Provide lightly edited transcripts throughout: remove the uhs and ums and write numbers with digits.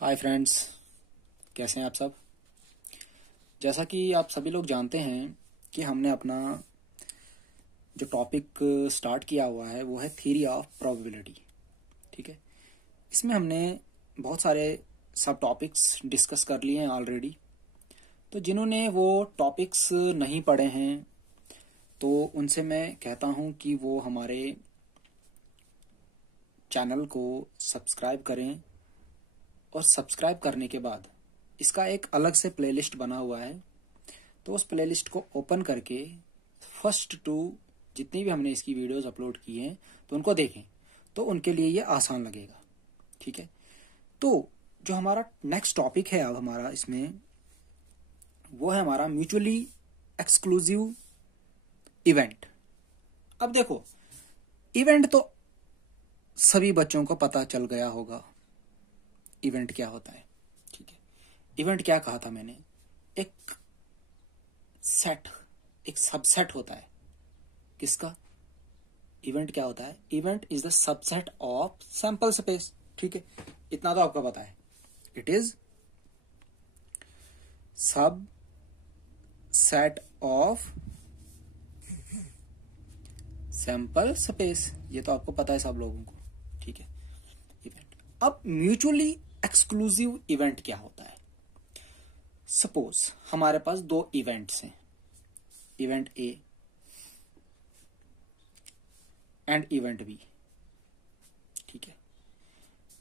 Hi friends, कैसे हैं आप सब। जैसा कि आप सभी लोग जानते हैं कि हमने अपना जो टॉपिक स्टार्ट किया हुआ है वो है थ्योरी ऑफ प्रोबेबिलिटी। ठीक है, इसमें हमने बहुत सारे सब टॉपिक्स डिस्कस कर लिए हैं ऑलरेडी। तो जिन्होंने वो टॉपिक्स नहीं पढ़े हैं तो उनसे मैं कहता हूं कि वो हमारे चैनल को सब्सक्राइब करें, और सब्सक्राइब करने के बाद इसका एक अलग से प्लेलिस्ट बना हुआ है, तो उस प्लेलिस्ट को ओपन करके फर्स्ट टू जितनी भी हमने इसकी वीडियोस अपलोड की हैं तो उनको देखें, तो उनके लिए ये आसान लगेगा। ठीक है, तो जो हमारा नेक्स्ट टॉपिक है अब हमारा इसमें वो है हमारा म्यूचुअली एक्सक्लूसिव इवेंट। अब देखो, इवेंट तो सभी बच्चों को पता चल गया होगा इवेंट क्या होता है। ठीक है, इवेंट क्या कहा था मैंने, एक सेट, एक सबसेट होता है। किसका? इवेंट क्या होता है? Event is the subset of sample space. ठीक है, इतना तो आपको पता है। इट इज सब सेट ऑफ सैंपल स्पेस, ये तो आपको पता है सब लोगों को। ठीक है, इवेंट। अब म्यूचुअली एक्सक्लूसिव इवेंट क्या होता है? सपोज हमारे पास दो इवेंट्स हैं, event A and event B. ठीक है,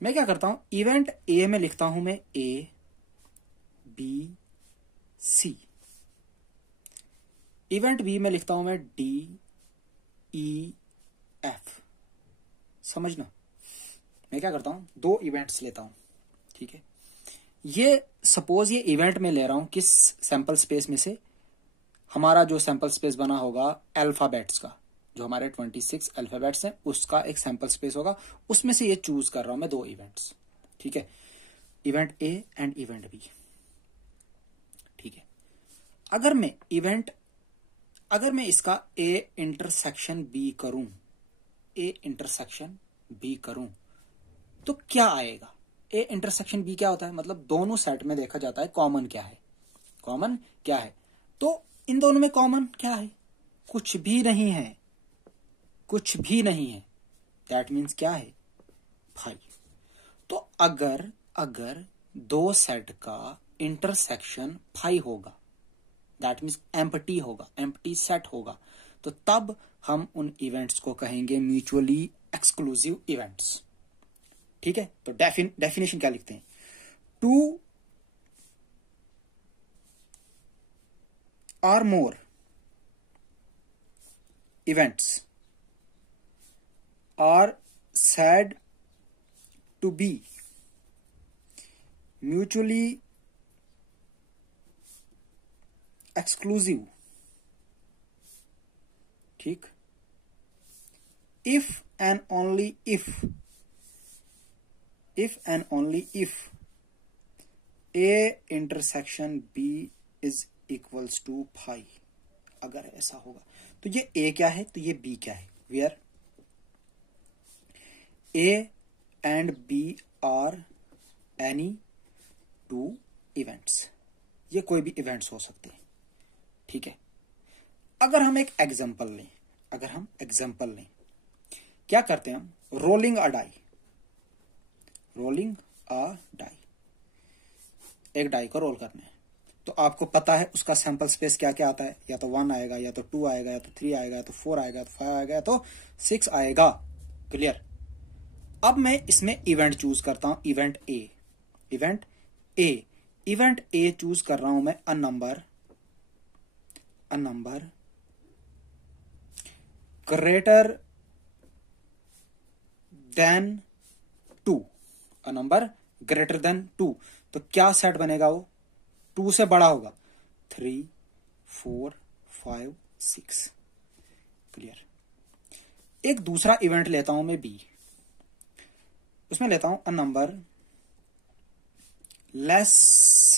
मैं क्या करता हूं, इवेंट ए में लिखता हूं मैं A B C, event B में लिखता हूं मैं डी ई एफ। समझना, मैं क्या करता हूं, दो इवेंट्स लेता हूं। ठीक है, ये सपोज ये इवेंट में ले रहा हूं किस सैंपल स्पेस में से, हमारा जो सैंपल स्पेस बना होगा अल्फाबेट्स का, जो हमारे 26 अल्फाबेट्स हैं उसका एक सैंपल स्पेस होगा, उसमें से ये चूज कर रहा हूं मैं दो इवेंट्स। ठीक है, event A and event B. ठीक है, अगर मैं इसका ए इंटरसेक्शन बी करूं, ए इंटरसेक्शन बी करूं तो क्या आएगा? ए इंटरसेक्शन बी क्या होता है? मतलब दोनों सेट में देखा जाता है कॉमन क्या है, कॉमन क्या है। तो इन दोनों में कॉमन क्या है? कुछ भी नहीं है, कुछ भी नहीं है। दैट मीन्स क्या है? 5। तो अगर दो सेट का इंटरसेक्शन 5 होगा, दैट मीन्स एम्प्टी होगा, एम्प्टी सेट होगा, तो तब हम उन इवेंट्स को कहेंगे म्यूचुअली एक्सक्लूसिव इवेंट्स। ठीक है, तो डेफिनेशन क्या लिखते हैं? Two or more events are said to be mutually exclusive, ठीक, if and only if A intersection B is equals to 5। अगर ऐसा होगा तो ये A क्या है, तो ये B क्या है? Where A and B are any two events, ये कोई भी इवेंट्स हो सकते हैं। ठीक है, अगर हम एक एग्जांपल लें, क्या करते हैं हम? रोलिंग अ डाई, एक डाई को रोल करना है, तो आपको पता है उसका सैंपल स्पेस क्या क्या आता है, या तो 1 आएगा, या तो 2 आएगा, या तो 3 आएगा, या तो 4 आएगा, या तो 5 आएगा, या तो 6 आएगा। क्लियर? अब मैं इसमें इवेंट चूज करता हूं, इवेंट ए चूज कर रहा हूं मैं a number greater than 2, a number greater than 2। तो क्या सेट बनेगा? वो 2 से बड़ा होगा, 3 4 5 6। क्लियर? एक दूसरा इवेंट लेता हूं मैं बी, उसमें लेता हूं अ नंबर लेस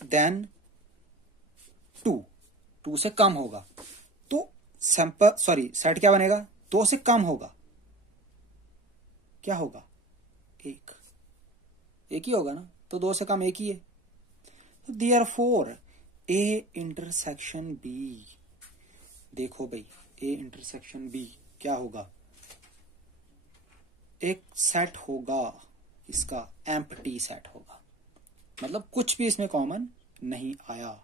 देन 2 से कम होगा, तो सेट क्या बनेगा? 2 से कम होगा, क्या होगा? एक ही होगा ना, तो 2 से कम एक ही है। तो देयरफॉर ए इंटरसेक्शन बी, देखो भाई ए इंटरसेक्शन बी क्या होगा, एक सेट होगा इसका, एम्प्टी सेट होगा, मतलब कुछ भी इसमें कॉमन नहीं आया,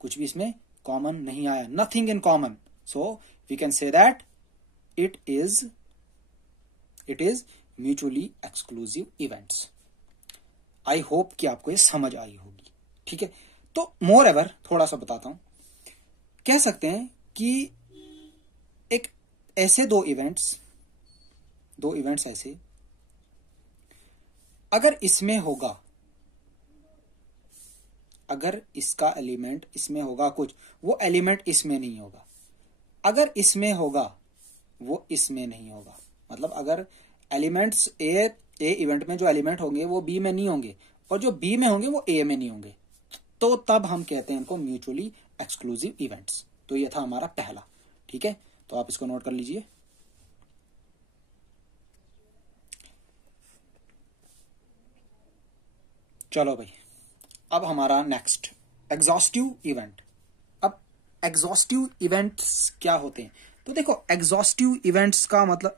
कुछ भी इसमें कॉमन नहीं आया, nothing in common. So we can say that it is mutually exclusive events. I hope कि आपको ये समझ आई होगी, ठीक है। तो मोर एवर थोड़ा सा बताता हूं, कह सकते हैं कि एक ऐसे दो इवेंट्स ऐसे, अगर इसमें होगा, अगर इसका एलिमेंट इसमें होगा कुछ, वो एलिमेंट इसमें नहीं होगा, अगर इसमें होगा वो इसमें नहीं होगा, मतलब अगर एलिमेंट्स ए इवेंट में जो एलिमेंट होंगे वो बी में नहीं होंगे, और जो बी में होंगे वो ए में नहीं होंगे, तो तब हम कहते हैं इनको म्यूचुअली एक्सक्लूसिव इवेंट्स। तो ये था हमारा पहला, ठीक है। तो आप इसको नोट कर लीजिए। चलो भाई, अब हमारा नेक्स्ट एग्जॉस्टिव इवेंट। अब एग्जॉस्टिव इवेंट्स क्या होते हैं, तो देखो एग्जॉस्टिव इवेंट्स का मतलब,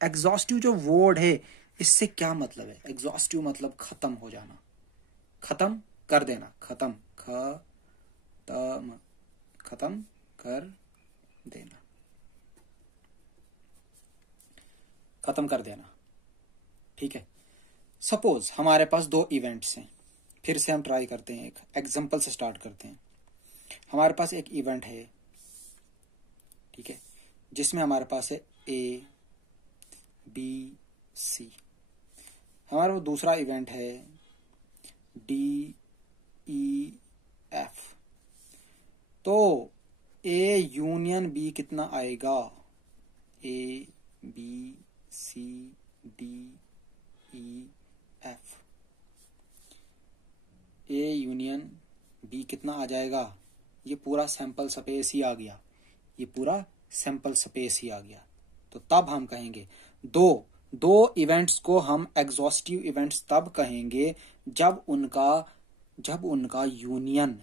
एग्जॉस्टिव जो वर्ड है इससे क्या मतलब है, एग्जॉस्टिव मतलब खत्म हो जाना, खत्म कर देना, खत्म कर देना, खत्म कर देना, ठीक है। सपोज हमारे पास 2 इवेंट्स हैं, फिर से हम ट्राई करते हैं, एक एग्जांपल से स्टार्ट करते हैं। हमारे पास एक इवेंट है, ठीक है, जिसमें हमारे पास है ए बी सी। हमारा वो दूसरा इवेंट है डी ई एफ। तो ए यूनियन बी कितना आएगा, A B C D E F, A union B कितना आ जाएगा, ये पूरा सैंपल स्पेस ही आ गया, ये पूरा सैंपल स्पेस ही आ गया। तो तब हम कहेंगे दो इवेंट्स को हम एग्जॉस्टिव इवेंट्स तब कहेंगे जब उनका यूनियन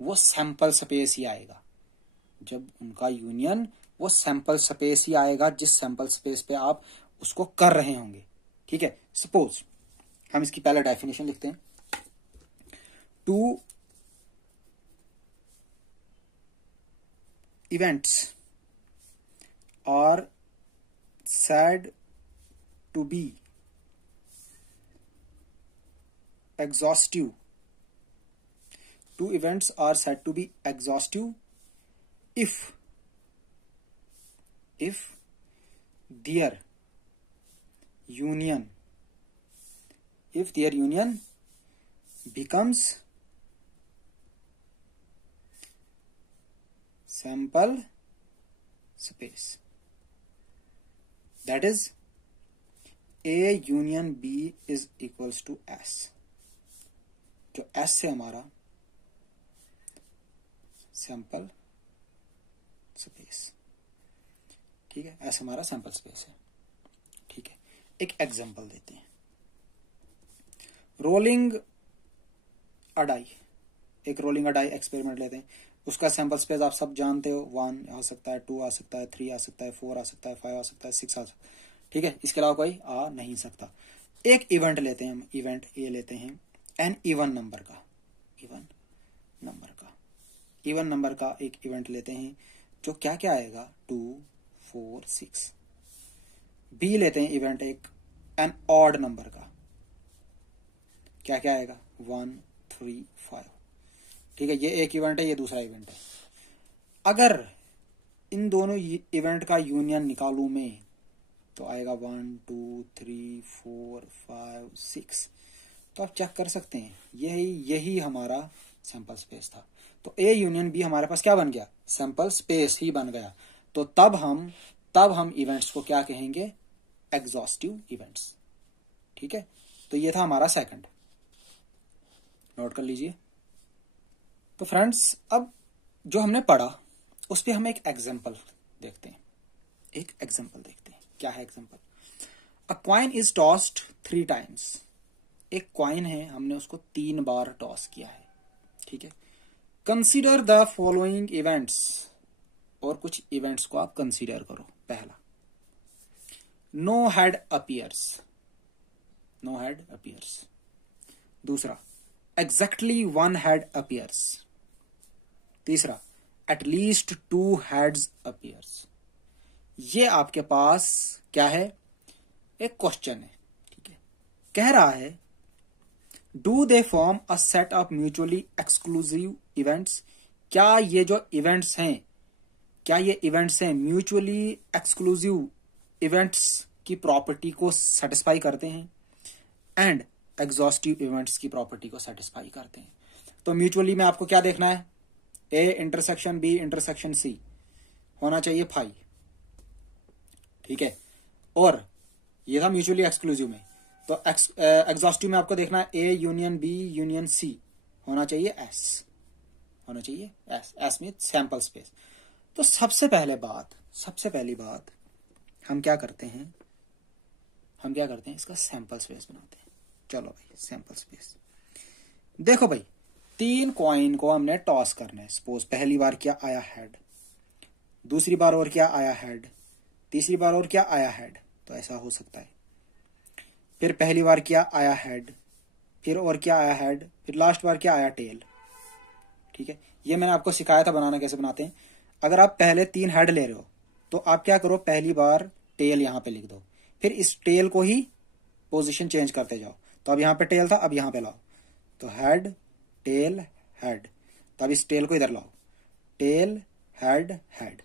वो सैंपल स्पेस ही आएगा, जब उनका यूनियन वो सैंपल स्पेस ही आएगा जिस सैंपल स्पेस पे आप उसको कर रहे होंगे, ठीक है। सपोज हम इसकी पहले डेफिनेशन लिखते हैं, 2 events are said to be exhaustive. 2 events are said to be exhaustive if their union becomes sample space, that is A union B is equals to S, जो S से हमारा सैंपल स्पेस, ठीक है, S हमारा sample space है, ठीक है। एक एग्जांपल देते हैं, रोलिंग अडाई, एक रोलिंग अडाई एक्सपेरिमेंट लेते हैं, उसका सैंपल स्पेस आप सब जानते हो, 1 आ सकता है, 2 आ सकता है, 3 आ सकता है, 4 आ सकता है, 5 आ सकता है, 6 आ सकता है, ठीक है। इसके अलावा कोई आ नहीं सकता। एक इवेंट लेते हैं हम, इवेंट ए लेते हैं एन इवन नंबर का एक इवेंट लेते हैं, जो क्या क्या आएगा, 2 4 6। बी लेते हैं इवेंट एक एन ऑड नंबर का, क्या क्या आएगा, 1 3 5, ठीक है। ये एक इवेंट है, ये दूसरा इवेंट है। अगर इन दोनों इवेंट का यूनियन निकालूं मैं, तो आएगा 1 2 3 4 5 6। तो आप चेक कर सकते हैं, यही हमारा सैंपल स्पेस था। तो ए यूनियन बी हमारे पास क्या बन गया, सैंपल स्पेस ही बन गया। तो तब हम इवेंट्स को क्या कहेंगे, एग्जॉस्टिव इवेंट्स, ठीक है। तो ये था हमारा सेकंड, नोट कर लीजिए। तो फ्रेंड्स, अब जो हमने पढ़ा उस पे हम एक एग्जांपल देखते हैं, क्या है example. A coin is tossed 3 times, एक कॉइन है, हमने उसको 3 बार टॉस किया है, ठीक है। कंसीडर द फॉलोइंग इवेंट्स, और कुछ इवेंट्स को आप कंसीडर करो। पहला, no head appears, no head appears. दूसरा, एग्जैक्टली 1 हेड अपीयर्स। तीसरा, एट लीस्ट 2 हेड्स अपीयर्स। ये आपके पास क्या है, एक क्वेश्चन है, ठीक है। कह रहा है do they form a set of mutually exclusive events. क्या ये जो इवेंट्स हैं, क्या ये इवेंट्स हैं म्यूचुअली एक्सक्लूसिव इवेंट्स की प्रॉपर्टी को सेटिस्फाई करते हैं, एंड एग्जॉस्टिव इवेंट्स की प्रॉपर्टी को सेटिस्फाई करते हैं। तो म्यूचुअली में आपको क्या देखना है, A intersection B intersection C होना चाहिए फाई, ठीक है। और ये था म्यूचुअली एक्सक्लूसिव में। तो एग्जॉस्टिव में आपको देखना है A union B union C होना चाहिए एस, होना चाहिए एस, एस में सैंपल स्पेस। तो सबसे पहली बात हम क्या करते हैं, इसका सैंपल स्पेस बनाते हैं। चलो भाई, सैंपल स्पेस देखो भाई, 3 कॉइन को हमने टॉस करना है। सपोज पहली बार क्या आया हेड, दूसरी बार और क्या आया हेड, तीसरी बार और क्या आया हेड, तो ऐसा हो सकता है। फिर पहली बार क्या आया हेड, फिर और क्या आया हेड, फिर लास्ट बार क्या आया टेल, ठीक है। ये मैंने आपको सिखाया था बनाना कैसे बनाते हैं। अगर आप पहले 3 हेड ले रहे हो तो आप क्या करो, पहली बार टेल यहां पे लिख दो, फिर इस टेल को ही पोजीशन चेंज करते जाओ। तो अब यहां पे टेल था, अब यहां पे लाओ, तो हेड टेल हेड, तब इस टेल को इधर लाओ, टेल हेड हेड।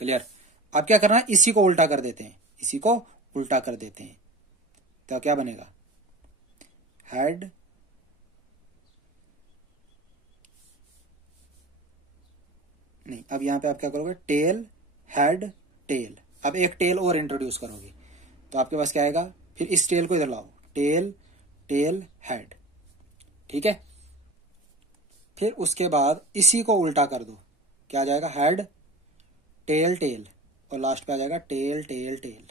क्लियर। अब क्या करना है, इसी को उल्टा कर देते हैं, इसी को उल्टा कर देते हैं, तो क्या बनेगा, हेड नहीं, अब यहां पे आप क्या करोगे, टेल हेड टेल। अब एक टेल और इंट्रोड्यूस करोगे, तो आपके पास क्या आएगा, फिर इस टेल को इधर लाओ, टेल टेल हेड, ठीक है। फिर उसके बाद इसी को उल्टा कर दो, क्या आ जाएगा, हेड टेल टेल, और लास्ट पे आ जाएगा टेल टेल टेल।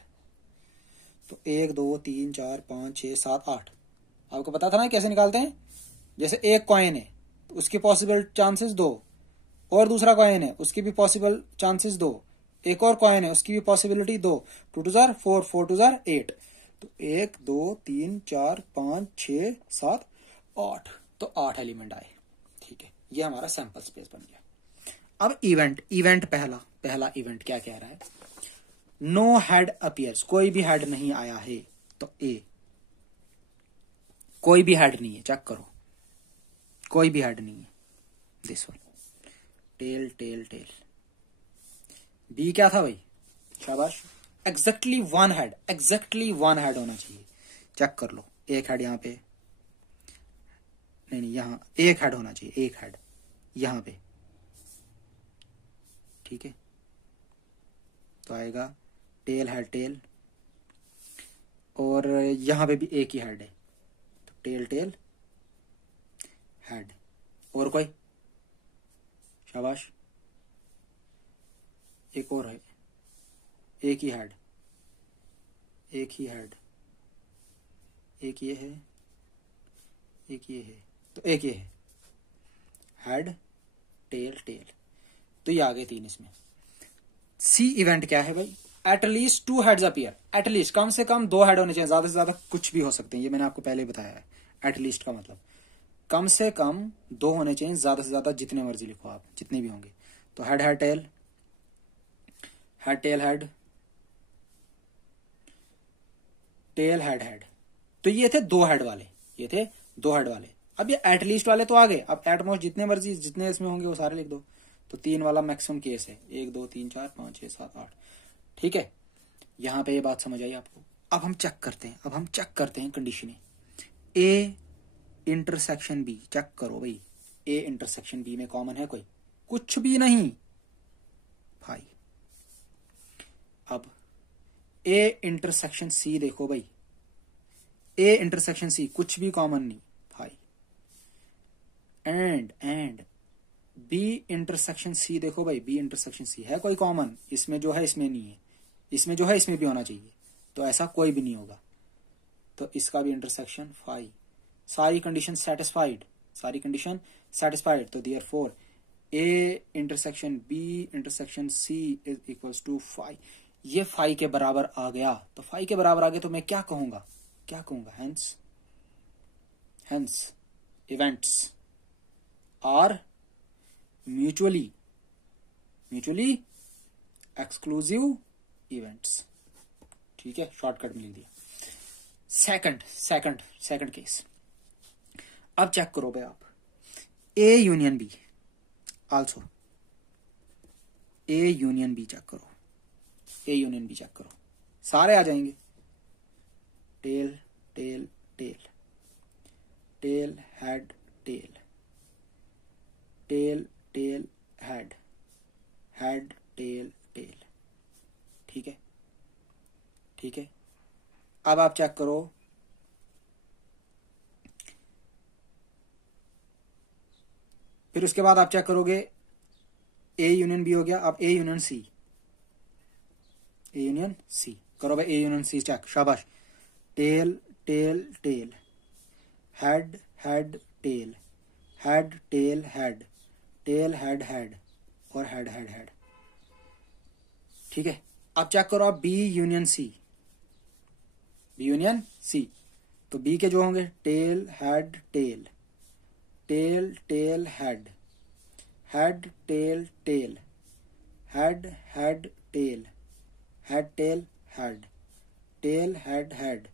तो 1 2 3 4 5 6 7 8। आपको पता था ना कैसे निकालते हैं। जैसे एक कॉइन है तो उसकी पॉसिबल चांसेस 2, और दूसरा कॉइन है उसकी भी पॉसिबल चांसेस 2, एक और कॉइन है उसकी भी पॉसिबिलिटी 2, 2 2 जार 4, 4 2 जार 8। तो 1 2 3 4 5 6 7 8, तो 8 एलिमेंट आए, ठीक है। ये हमारा सैंपल स्पेस बन गया। अब इवेंट पहला इवेंट क्या कह रहा है, नो हेड अपीयर्स, कोई भी हेड नहीं आया है। तो ए, कोई भी हेड नहीं है, चेक करो, कोई भी हेड नहीं है, this one, tail tail tail. B क्या था भाई, शाबाश, एग्जैक्टली 1 हेड, एग्जैक्टली 1 हेड होना चाहिए। चेक कर लो, एक हेड यहाँ पे, नहीं यहां एक हेड होना चाहिए, एक हेड यहां पे, ठीक है। तो आएगा टेल हेड टेल, और यहां पे भी एक ही हेड है, तो टेल टेल हेड। और कोई, शाबाश, एक और है, एक ही हेड, एक ही हेड, एक ये है, एक ये है, तो एक ये है, हेड टेल टेल। तो ये आ गए 3 इसमें। सी इवेंट क्या है भाई, एटलीस्ट 2 हेड्स अपीयर, एटलीस्ट कम से कम 2 हेड होने चाहिए, ज्यादा से ज्यादा कुछ भी हो सकते हैं, ये मैंने आपको पहले ही बताया है। एटलीस्ट का मतलब कम से कम 2 होने चाहिए, ज्यादा से ज्यादा जितने मर्जी लिखो आप, जितने भी होंगे। तो head head tail, head tail head, tail head head. तो ये थे 2 हेड वाले, ये थे 2 हेड वाले। अब ये एटलीस्ट वाले तो आ गए, अब एटमोस्ट जितने मर्जी जितने इसमें होंगे वो सारे लिख दो। तो 3 वाला मैक्सिमम केस है, 1 2 3 4 5 6 7 8, ठीक है। यहां पे ये बात समझ आई आपको। अब हम चेक करते हैं कंडीशनें। ए इंटरसेक्शन बी, चेक करो भाई, ए इंटरसेक्शन बी में कॉमन है कोई, कुछ भी नहीं भाई। अब ए इंटरसेक्शन सी देखो भाई, ए इंटरसेक्शन सी कुछ भी कॉमन नहीं भाई। एंड बी इंटरसेक्शन सी देखो भाई, बी इंटरसेक्शन सी है कोई कॉमन, इसमें जो है इसमें नहीं है, इसमें जो है इसमें भी होना चाहिए, तो ऐसा कोई भी नहीं होगा। तो इसका भी इंटरसेक्शन फाई। सारी कंडीशन सेटिस्फाइड, तो therefore A intersection B intersection C is equals to phi. ये फाई के बराबर आ गया, तो फाई के बराबर आ गया तो मैं क्या कहूंगा, hence events are mutually exclusive events. ठीक है, शॉर्टकट में लिख दिया। Second case. अब चेक करो भाई आप, A union B also, A union B check करो, सारे आ जाएंगे। Tail tail tail, tail head tail, tail tail head, head tail tail. ठीक है, अब आप चेक करो, फिर उसके बाद आप चेक करोगे ए यूनियन बी हो गया। अब ए यूनियन सी करो भाई, ए यूनियन सी चेक, शाबाश। Tail tail tail, head head tail, head tail head, tail head head, और हेड हेड हेड। ठीक है, अब चेक करो आप बी यूनियन सी, तो बी के जो होंगे tail head tail, tail tail head, head tail tail, head head tail, head tail head, tail head head,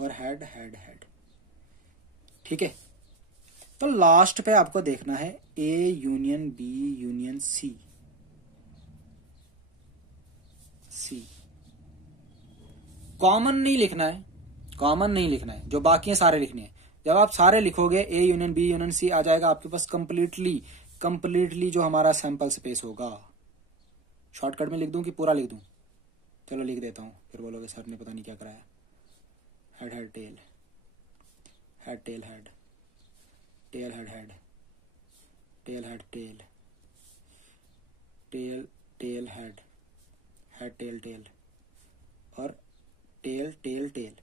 और हेड हेड हेड। ठीक है, तो लास्ट पे आपको देखना है A union B union C. Common नहीं लिखना है, जो बाकी है सारे लिखने हैं। जब आप सारे लिखोगे A union B union C आ जाएगा आपके पास कंप्लीटली जो हमारा सैंपल स्पेस होगा। शॉर्टकट में लिख दूं कि पूरा लिख दूं? चलो लिख देता हूं, फिर बोलोगे सर ने पता नहीं क्या कराया। Head head tail, head tail head, tail head head, tail head tail, tail tail head, head tail tail, और टेल टेल टेल।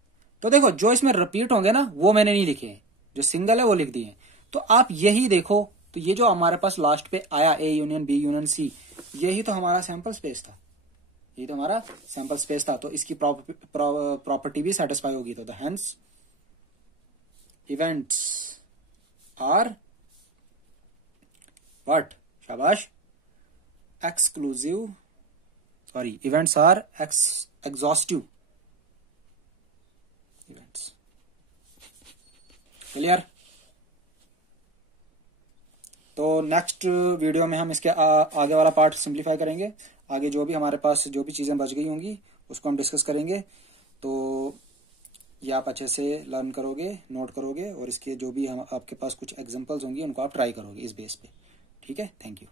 तो देखो जो इसमें रिपीट होंगे ना वो मैंने नहीं लिखे हैं, जो सिंगल है वो लिख दिए हैं। तो आप यही देखो, तो ये जो हमारे पास लास्ट पे आया A union B union C, यही तो हमारा सैंपल स्पेस था, तो इसकी प्रॉपर्टी भी सेटिस्फाई होगी। तो the hence events are what, शाबाश, events are exhaustive events. Clear? तो नेक्स्ट वीडियो में हम इसके आगे वाला पार्ट सिंप्लीफाई करेंगे। आगे जो भी हमारे पास जो भी चीजें बच गई होंगी उसको हम डिस्कस करेंगे। तो ये आप अच्छे से लर्न करोगे, नोट करोगे, और इसके जो भी हम आपके पास कुछ एग्जांपल्स होंगी उनको आप ट्राई करोगे इस बेस पे। ठीक है, थैंक यू।